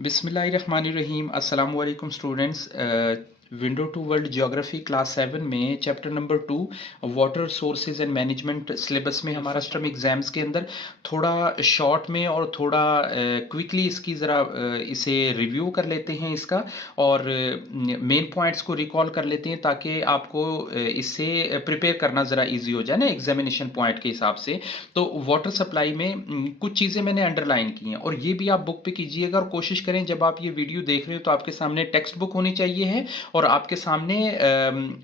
बिस्मिल्लाहिर्रहमानिर्रहीम अस्सलाम वालेकुम students. Window to world geography class 7 में chapter number 2 water sources and management syllabus में हमारा फर्स्ट टर्म एग्जाम्स के अंदर थोड़ा शॉर्ट में और थोड़ा क्विकली इसकी ज़रा इसे रिव्यू कर लेते हैं इसका, और मेन पॉइंट्स को रिकॉल कर लेते हैं ताकि आपको इससे प्रिपेयर करना ज़रा इजी हो जाए ना एग्जामिनेशन पॉइंट के हिसाब से। तो वाटर सप्लाई में कुछ चीज़ें मैंने अंडरलाइन की हैं और ये भी आप बुक पे कीजिएगा और कोशिश करें जब आप ये वीडियो देख रहे हो तो आपके सामने टेक्स्ट बुक होनी चाहिए है और आपके सामने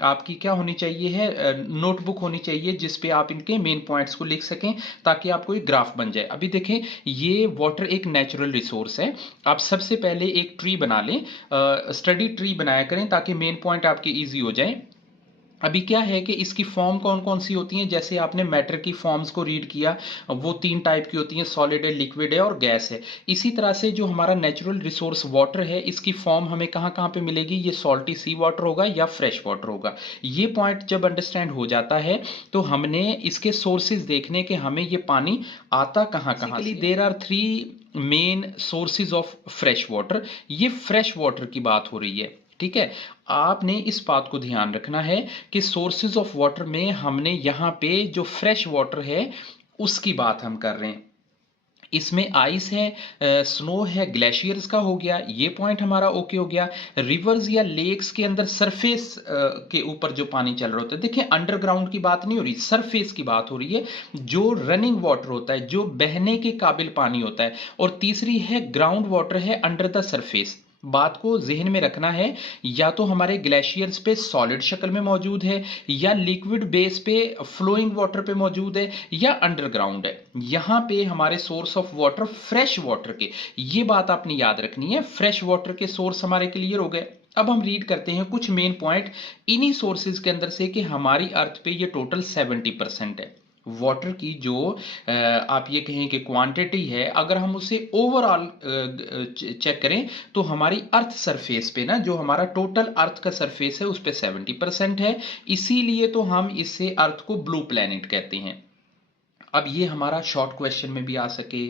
आपकी क्या होनी चाहिए है, नोटबुक होनी चाहिए जिस पे आप इनके मेन पॉइंट्स को लिख सकें ताकि आपको एक ग्राफ बन जाए। अभी देखें, ये वाटर एक नेचुरल रिसोर्स है। आप सबसे पहले एक ट्री बना लें, स्टडी ट्री बनाया करें ताकि मेन पॉइंट आपके ईजी हो जाए। अभी क्या है कि इसकी फॉर्म कौन कौन सी होती हैं, जैसे आपने मैटर की फॉर्म्स को रीड किया, वो 3 टाइप की होती हैं, सॉलिड है, लिक्विड है और गैस है। इसी तरह से जो हमारा नेचुरल रिसोर्स वाटर है, इसकी फॉर्म हमें कहाँ कहाँ पे मिलेगी, ये सॉल्टी सी वाटर होगा या फ्रेश वाटर होगा। ये पॉइंट जब अंडरस्टैंड हो जाता है तो हमने इसके सोर्सेज देखने के हमें ये पानी आता कहाँ कहाँ से। There are 3 main sources of fresh water. ये फ्रेश वाटर की बात हो रही है, ठीक है। आपने इस बात को ध्यान रखना है कि सोर्सेज ऑफ वाटर में हमने यहाँ पे जो फ्रेश वाटर है उसकी बात हम कर रहे हैं। इसमें आइस है, स्नो है, ग्लेशियर्स का हो गया, ये पॉइंट हमारा ओके हो गया। रिवर्स या लेक्स के अंदर सरफेस के ऊपर जो पानी चल रहा होता है, देखिए अंडरग्राउंड की बात नहीं हो रही, सरफेस की बात हो रही है, जो रनिंग वाटर होता है, जो बहने के काबिल पानी होता है। और तीसरी है ग्राउंड वाटर, है अंडर द सरफेस। बात को जहन में रखना है, या तो हमारे ग्लेशियर्स पे सॉलिड शक्ल में मौजूद है, या लिक्विड बेस पे फ्लोइंग वाटर पे मौजूद है, या अंडरग्राउंड है। यहां पे हमारे source of water fresh water के, ये बात आपने याद रखनी है, फ्रेश वाटर के सोर्स हमारे क्लियर हो गए। अब हम रीड करते हैं कुछ मेन पॉइंट इन्हीं सोर्सेज के अंदर से कि हमारी अर्थ पे ये टोटल 70% है। वाटर की जो आप ये कहें कि क्वांटिटी है, अगर हम उसे ओवरऑल चेक करें तो हमारी अर्थ सरफेस पे ना, जो हमारा टोटल अर्थ का सरफेस है उस पे 70% है। इसीलिए तो हम इसे अर्थ को ब्लू प्लैनेट कहते हैं। अब ये हमारा शॉर्ट क्वेश्चन में भी आ सके,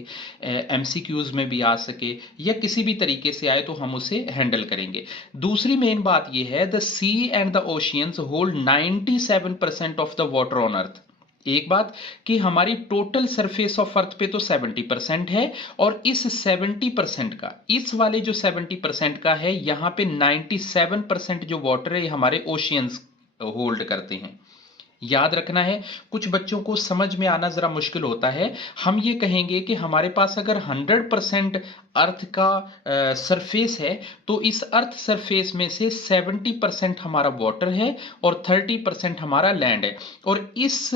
एमसीक्यूज में भी आ सके, या किसी भी तरीके से आए तो हम उसे हैंडल करेंगे। दूसरी मेन बात ये है, the sea and the oceans hold 97% of the water on earth. एक बात कि हमारी टोटल सरफेस ऑफ अर्थ पे तो 70% है, और इस 70% का, इस वाले जो 70% का है, यहां पे 97% जो वाटर है हमारे ओशियंस होल्ड करते हैं। याद रखना है, कुछ बच्चों को समझ में आना जरा मुश्किल होता है। हम ये कहेंगे कि हमारे पास अगर 100% अर्थ का सरफेस है तो इस अर्थ सरफेस में से 70% हमारा वाटर है और 30% हमारा लैंड है, और इस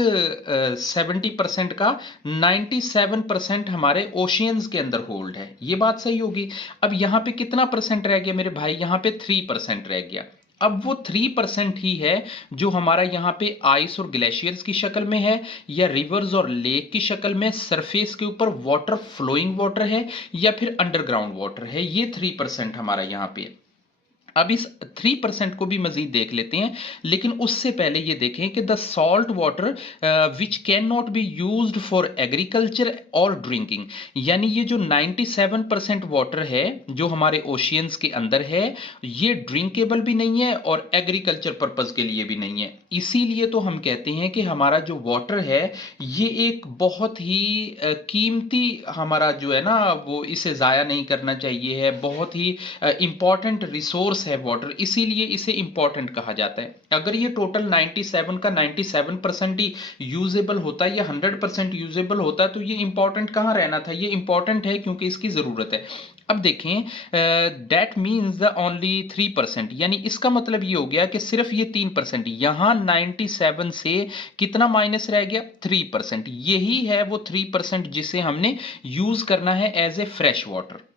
70% का 97% हमारे ओशियंस के अंदर होल्ड है। ये बात सही होगी। अब यहां पे कितना परसेंट रह गया मेरे भाई, यहां पे 3% रह गया। अब वो 3% ही है जो हमारा यहाँ पे आइस और ग्लेशियर्स की शक्ल में है, या रिवर्स और लेक की शक्ल में सरफेस के ऊपर वाटर, फ्लोइंग वाटर है, या फिर अंडरग्राउंड वाटर है। ये 3% हमारा यहाँ पे। अब इस 3% को भी मजीद देख लेते हैं, लेकिन उससे पहले ये देखें कि the salt water which can not be used for agriculture और ड्रिंकिंग, यानी ये जो 97% वाटर है जो हमारे ओशियंस के अंदर है, ये ड्रिंकेबल भी नहीं है और एग्रीकल्चर पर्पज के लिए भी नहीं है। इसीलिए तो हम कहते हैं कि हमारा जो वाटर है ये एक बहुत ही कीमती, हमारा जो है ना वो, इसे ज़ाया नहीं करना चाहिए है, बहुत ही इंपॉर्टेंट रिसोर्स है वाटर, इसीलिए इसे इंपॉर्टेंट कहा जाता है। अगर ये टोटल 97 का 97% ही यूजेबल होता है या 100% यूजेबल होता है तो ये इंपॉर्टेंट कहाँ रहना था। ये इंपॉर्टेंट है क्योंकि इसकी जरूरत है। अब देखें, दैट मीन्स द ओनली 3%, यानी इसका मतलब ये हो गया कि सिर्फ ये 3%, यहां 97 से कितना माइनस रह गया, 3%। यही है वो 3% जिसे हमने यूज करना है एज ए फ्रेश वाटर।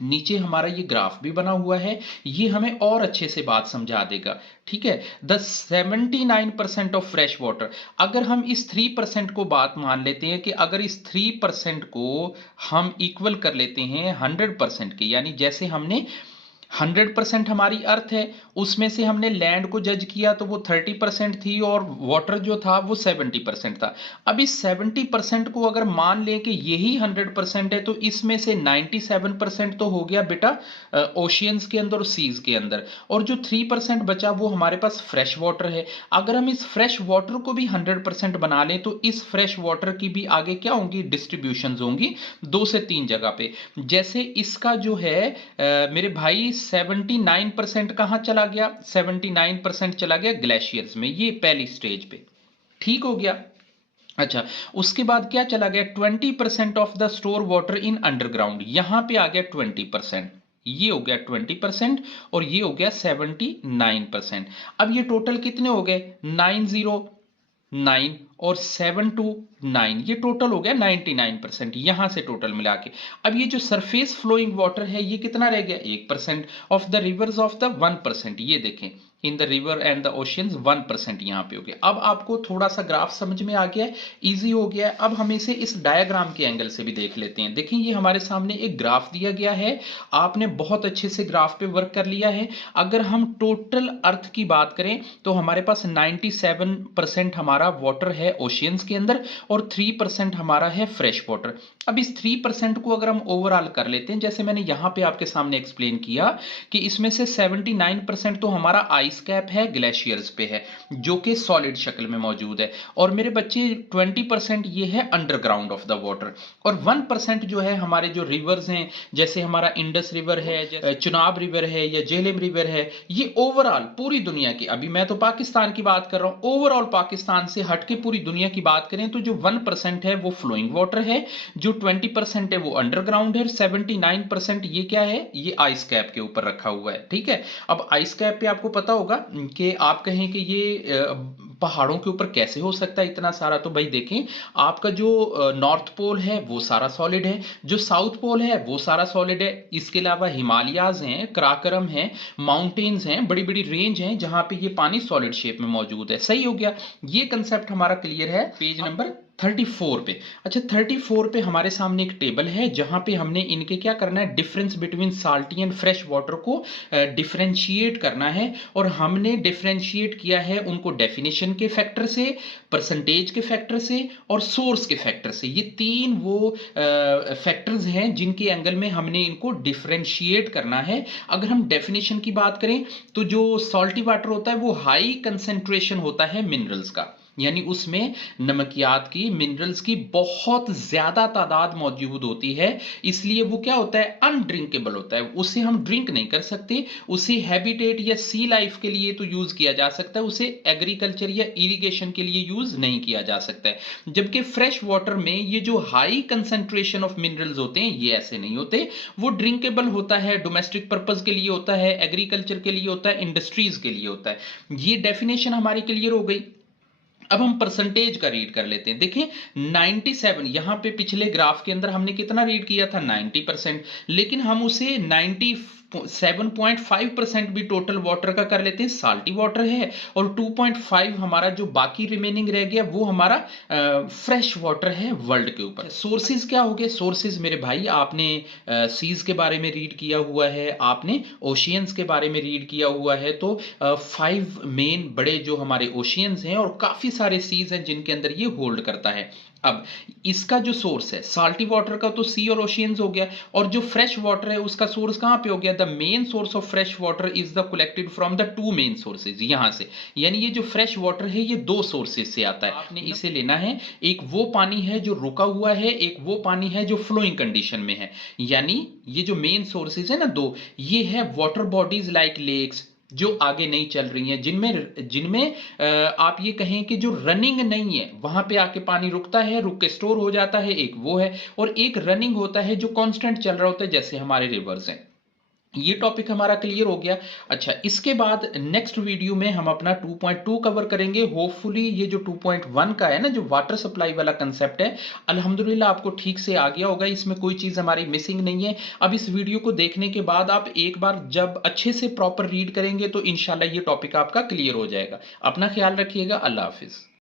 नीचे हमारा ये ग्राफ भी बना हुआ है, ये हमें और अच्छे से बात समझा देगा, ठीक है। द 79% ऑफ फ्रेश वाटर, अगर हम इस 3% को बात मान लेते हैं कि अगर इस 3% को हम इक्वल कर लेते हैं 100% के, यानी जैसे हमने 100% हमारी अर्थ है, उसमें से हमने लैंड को जज किया तो वो 30% थी और वाटर जो था वो 70% था। अब इस 70% को अगर मान लें कि यही 100% है तो इसमें से 97% तो हो गया बेटा ओशियंस के अंदर और सीज के अंदर, और जो 3% बचा वो हमारे पास फ्रेश वाटर है। अगर हम इस फ्रेश वाटर को भी 100% बना लें तो इस फ्रेश वाटर की भी आगे क्या होंगी, डिस्ट्रीब्यूशन होंगी 2 से 3 जगह पे। जैसे इसका जो है मेरे भाई 79% कहां चला गया, 79% चला गया ग्लेशियर्स में, ये पहली स्टेज पे, ठीक हो गया। अच्छा, उसके बाद क्या चला गया, 20% of the store water in underground, यहां पे आ गया 20%, ये हो गया 20% और ये हो गया 79%। अब ये टोटल कितने हो गए, 909 और 729, ये टोटल हो गया 99% यहां से टोटल मिला के। अब ये जो सरफेस फ्लोइंग वाटर है ये कितना रह गया, 1% of the reverse of the 1%, ये देखें in the river and the oceans 1% यहां पे हो गया। अब आपको थोड़ा सा ग्राफ समझ में आ गया है, इजी हो गया है। अब हम इसे इस डायग्राम के एंगल से भी देख लेते हैं। देखिए ये हमारे सामने एक ग्राफ दिया गया है, आपने बहुत अच्छे से ग्राफ पे वर्क कर लिया है। अगर हम टोटल अर्थ की बात करें तो हमारे पास 97% हमारा वाटर है ओशियंस के अंदर और 3% हमारा है फ्रेश वाटर। अब इस 3% को अगर हम ओवरऑल कर लेते हैं, जैसे मैंने यहां पे आपके सामने एक्सप्लेन किया कि इसमें से 79% तो हमारा आइस कैप है, ग्लेशियर्स पे है, जो कि सॉलिड शक्ल में मौजूद है, और मेरे बच्चे 20% ये है अंडरग्राउंड ऑफ द वाटर, और 1% जो है हमारे जो रिवर्स हैं, जैसे हमारा इंडस रिवर है, चुनाब रिवर है या झेलम रिवर है, ये ओवरऑल पूरी दुनिया की, अभी मैं तो पाकिस्तान की बात कर रहा हूं, ओवरऑल पाकिस्तान से हटके पूरी दुनिया की बात करें तो जो 1% है वो फ्लोइंग वाटर है, जो 20% है वो अंडरग्राउंड है, 79% ये क्या है, ये आइस कैप के ऊपर रखा हुआ है, ठीक है। अब आइस कैप पे आपको पता होगा कि आप कहें कि ये पहाड़ों के ऊपर कैसे हो सकता है इतना सारा, तो भाई देखें आपका जो नॉर्थ पोल है वो सारा सॉलिड है, जो साउथ पोल है वो सारा सॉलिड है, इसके अलावा हिमालयाज हैं, कराकरम हैं, माउंटेन्स हैं, बड़ी बड़ी रेंज हैं जहां पे ये पानी सॉलिड शेप में मौजूद है। सही हो गया, ये कंसेप्ट हमारा क्लियर है। पेज नंबर 34 पे, अच्छा 34 पे हमारे सामने एक टेबल है जहां पे हमने इनके क्या करना है, difference between salty and fresh water को डिफरेंशिएट करना है, और हमने डिफरेंशिएट किया है उनको डेफिनेशन के फैक्टर से, परसेंटेज के फैक्टर से और सोर्स के फैक्टर से। ये तीन वो फैक्टर्स हैं जिनके एंगल में हमने इनको डिफरेंशिएट करना है। अगर हम डेफिनेशन की बात करें तो जो सॉल्टी वाटर होता है वो हाई कंसेंट्रेशन होता है मिनरल्स का, यानी उसमें नमकियात की, मिनरल्स की बहुत ज्यादा तादाद मौजूद होती है, इसलिए वो क्या होता है, अनड्रिंकेबल होता है, उसे हम ड्रिंक नहीं कर सकते, उसे हैबिटेट या सी लाइफ के लिए तो यूज किया जा सकता है, उसे एग्रीकल्चर या इरिगेशन के लिए यूज नहीं किया जा सकता है। जबकि फ्रेश वाटर में ये जो हाई कंसेंट्रेशन ऑफ मिनरल्स होते हैं ये ऐसे नहीं होते, वो ड्रिंकेबल होता है, डोमेस्टिक पर्पज के लिए होता है, एग्रीकल्चर के लिए होता है, इंडस्ट्रीज के लिए होता है। ये डेफिनेशन हमारी क्लियर हो गई। अब हम परसेंटेज का रीड कर लेते हैं। देखिए 97, यहां पे पिछले ग्राफ के अंदर हमने कितना रीड किया था, 90%, लेकिन हम उसे 97.5% भी टोटल वाटर का कर लेते हैं, साल्टी वाटर है, और 2.5 हमारा जो बाकी रिमेनिंग रह गया वो हमारा फ्रेश वाटर है वर्ल्ड के ऊपर। सोर्सेज क्या हो गए, सोर्सेज मेरे भाई आपने सीज के बारे में रीड किया हुआ है, आपने ओशियंस के बारे में रीड किया हुआ है, तो 5 मेन बड़े जो हमारे ओशियंस हैं और काफी सारे सीज हैं जिनके अंदर ये होल्ड करता है। अब इसका जो सोर्स है साल्टी वाटर का तो सी और ओशियंस हो गया, और जो फ्रेश वाटर है उसका सोर्स कहां पे हो गया, the main source of fresh water is the collected from the 2 main sources, यहां से, यानी ये जो फ्रेश वाटर है ये 2 सोर्सेज से आता है। आपने इसे लेना है, एक वो पानी है जो रुका हुआ है, एक वो पानी है जो फ्लोइंग कंडीशन में है, यानी ये जो मेन सोर्सेज है ना 2, ये है वाटर बॉडीज लाइक लेक्स जो आगे नहीं चल रही हैं, जिनमें जिनमें आप ये कहें कि जो रनिंग नहीं है, वहां पे आके पानी रुकता है, रुक के स्टोर हो जाता है, एक वो है, और एक रनिंग होता है जो कांस्टेंट चल रहा होता है, जैसे हमारे रिवर्स हैं। ये टॉपिक हमारा क्लियर हो गया। अच्छा, इसके बाद नेक्स्ट वीडियो में हम अपना 2.2 कवर करेंगे। होपफुली ये जो 2.1 का है ना, जो वाटर सप्लाई वाला कंसेप्ट है, अल्हम्दुलिल्लाह आपको ठीक से आ गया होगा, इसमें कोई चीज हमारी मिसिंग नहीं है। अब इस वीडियो को देखने के बाद आप एक बार जब अच्छे से प्रॉपर रीड करेंगे तो इंशाल्लाह ये टॉपिक आपका क्लियर हो जाएगा। अपना ख्याल रखिएगा, अल्लाह हाफिज।